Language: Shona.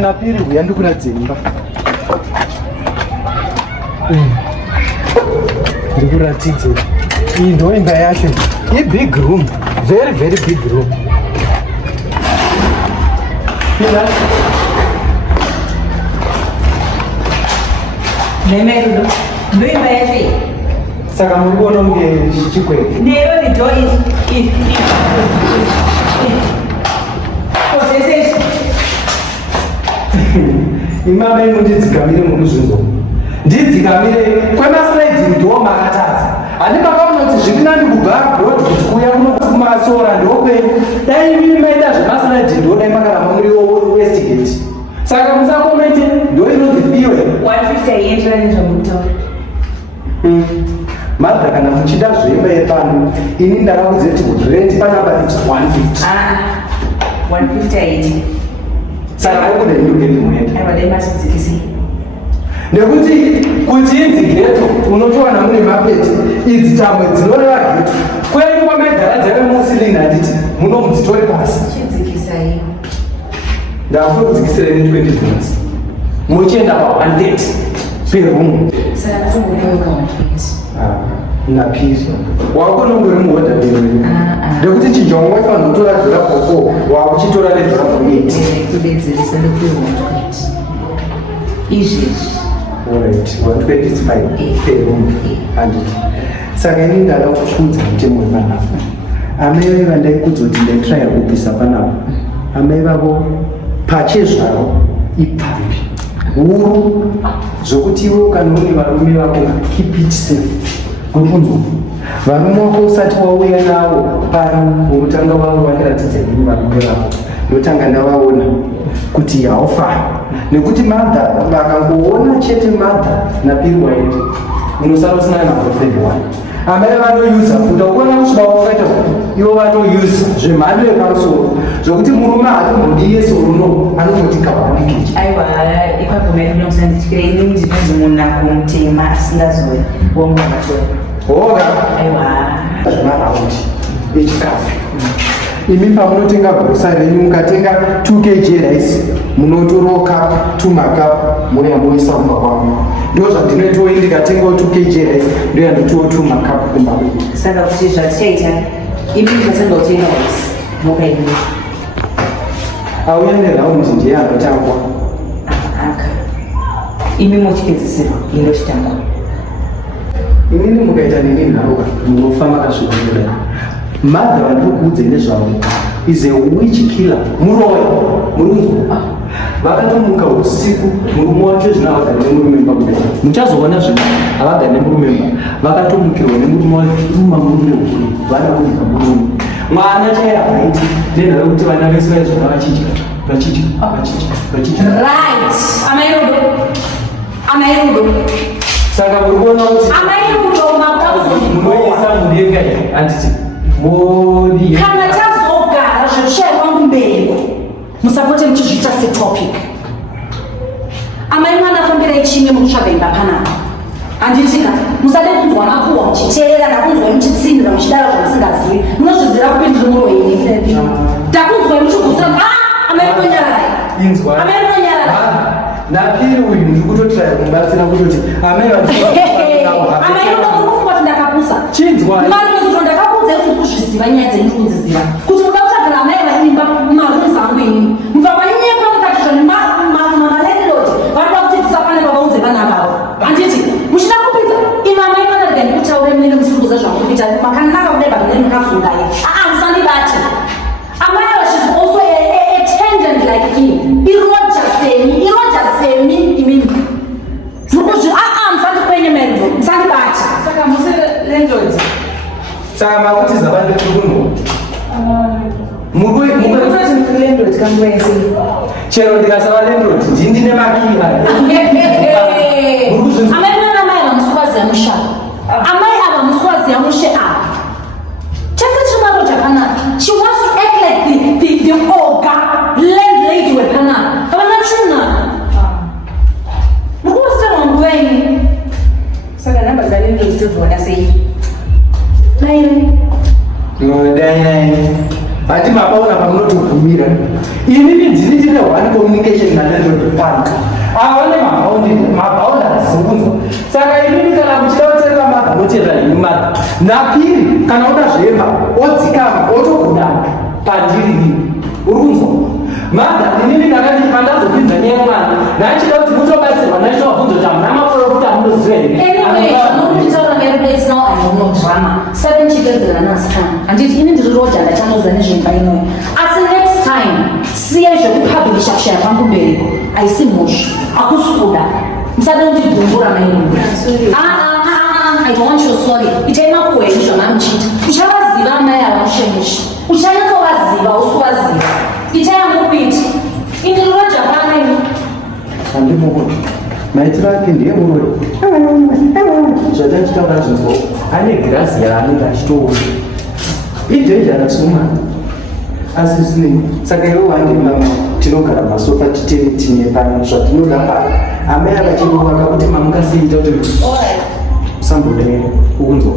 Napiri uyandikura dzimba. Ndikuratidze. Iyi ndo imba yacho. A big room. Very, very big room. Nemerudo. Ndo imba yacho. Saka murikuona kunge chikwere. Nero ni door is. Imama inondidzikamire mukuzvinzo. Ndidzikamire kwemasliding door makatadza. Ani makaona kuti zviri nani kubva abroad kuuya kumasora ndokwenyu. Dai imi maita zvemasliding door dai makaramba muri Westgate. Saka musakomete ndo inonzi fiwe. 150 aienderana nezvamutaura. Madha kana muchida zveimba yepano ini ndakaudze kuti rent panapa it's 150. 150 aiti. Saka kune nyuke ndimoenda. Aiwa dai masidzikisi. Nekuti kuti inzi geto unotowana mune mapeti idzi tamwe dzinoreva geto. Kwenyu kwamaigara dzave musilinda handiti muno mudzitori pasi. Chidzikisa iyo. Ndafuna kudzikisireni 20 minutes. Muchienda pa 130 per room. Saka kutongomuka 120. Napiri wakona ungori muhodha deni ndekuti chinjwa mwaifana kutora dhora for 4 wakuchitora nedhora for 8 kudedzeresa ndokuiwa izvi alright 120 is fine per room and saka ini ndada kuudza mutemo wepanapa amai vaiva ndaikudza kuti ndaitraya kupisa panapa amai vavo pachezvaro ipfambi huru zvokuti iwe kana une varume vako keep it safe kunzwa varume wako usati wauya navo pano unotanga wavo vandiratidza ini varume vavo ndotanga ndavaona kuti haufa nekuti madha vakangoona chete madha napiri waiti unosara usina nabofriend one amai vanoyuza kuda kuona kusviba wakaita ivo vanoyuza zvemhando yepamusoro zvokuti murume hatombodi yeso runo anongoti kawanikechi aiwa ikwagomai kunomusandityira ini ndinozi munako mutema asingazoya wongo akatora hoga aiwa zvemaraundi echikafu imi pamunotenga bhusa renyu mukatenga 2 kg rice munotoroka 2 makapu muya moisa kumba kwangu ndo zvandinoitowo ndikatengawo 2 kg rice ndoyandotiwo 2 makapu kumba kwangu saka kuti zvatichaita imi ndikasanga kutenga rice mokaini auya neraundi ndiye anotangwa aka imi mochipedzisirwa indochitanga inini mukaita nini nhauka munofa makasvibira madha vandikuudze nezvavo is a witch killer muroya murunzwa vakatomuka usiku murume wacho zvino havagari nemurumemba kudai muchazoona zvino havagari nemurumemba vakatomukirwa nemurume wauma murume huru vana kudika murume mwana chayavaiti nenhara kuti vana vese vaizvona vachidya right amairudo saka muri kuona kuti amairudo munoisa mudenga handiti modi kana tazogara zvokushayirwa mubereko musapote muchizviita setopic amai mwana afambirai chimwe mukutsvaga imba panapa handitika musade kunzwa makuhwa muchiteerera ndakunzwai muchitsinira muchidara zvamusingazivi munozvizira kupindira muroini ndakunzwai muchigusira amai rinonyarai amai rinonyarai napiri uyu ndikutotiraya kumubatsira kutoti amai amai rinokufungwa kuti ndakapusa chinzwai ndakakuudza kuti kuzviziva nyaya dzenyu kudziziva kuti muda kutsvagara amai vaimba mumarumi zangu ini mubva kwanyeka mukatizva nemalandlord varikuda kuti tisafanirwa vaudze vana vavo handiti muchida kupidza imi amai vanarega ndikutaure munene musirikuza zvamukuita makanaka kudai vanene mukafungai musandibati amai ava shes also a tendant like him iroja semi imini zvirikuzvi musandikwenyemerero musandibati saka musi landlords saka makuti zavande kuno chero ndikasava landlord ndindine makii amai vana mai vamuswazi yamusha amai ava muswazi yamushe apa chese chimaro chakanaka she wants to act like the oga landlady wepanapa avana chuna mukuwasirwa nguvaini saka nhamba dzalandlord todziona sei dairi nodai hati mapaona pamunotogumira inini ndini ndine one communication nalandlord kucherera imari. Napiri kana utazvemba odzikama otogudana Pandiri urunzo mada inini ndakati pandazopinza nyaya mwana nachida kuti mutobatsirwa nacho wabvunzo kuti hamuna makore okuti hamunoziva here. Anyway, zvanokutaura ngerudo it's now I have no drama. 7 chitedzera nasikana. Handiti ini ndiri roja ndachanoza nezvimba inoyi. Asi next time siyai zvekupublisha kushaya pangu mbereko. Haisi mhosva. Hakusi kuda. Musade kundibvumbura mairungu. I don't want your sorry. Itai makuhweni zvamamuchita. Uchavaziva amai avamushemeshi. Uchanyatsovaziva usivaziva. Itai amupiti. Ini roja paneni. handimukoni maitiro ake ndiye murori zvatachitaura zvinzwa ane girasi yaanenge achitoona idhenjarasi umwana asi zvinei saka iwe wandimama tinogara masofa titene tine pano zvatinoda pano amai akachindovaka kuti mamukasiita kuti usambodei ukunzwa